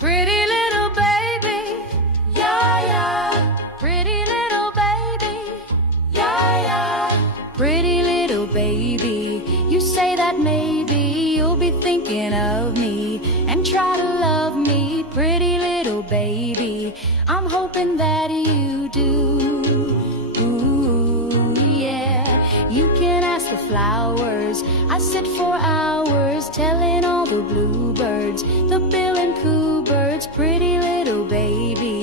Pretty little baby, yeah, yeah. Pretty little baby, yeah, yeah. Pretty little baby, you say that maybe you'll be thinking of me and try to love me. Pretty little baby, I'm hoping that you do. Ooh, yeah. You can ask the flowers, I sit for hours telling all the bluebirds, the bill and coo birds. Pretty little baby,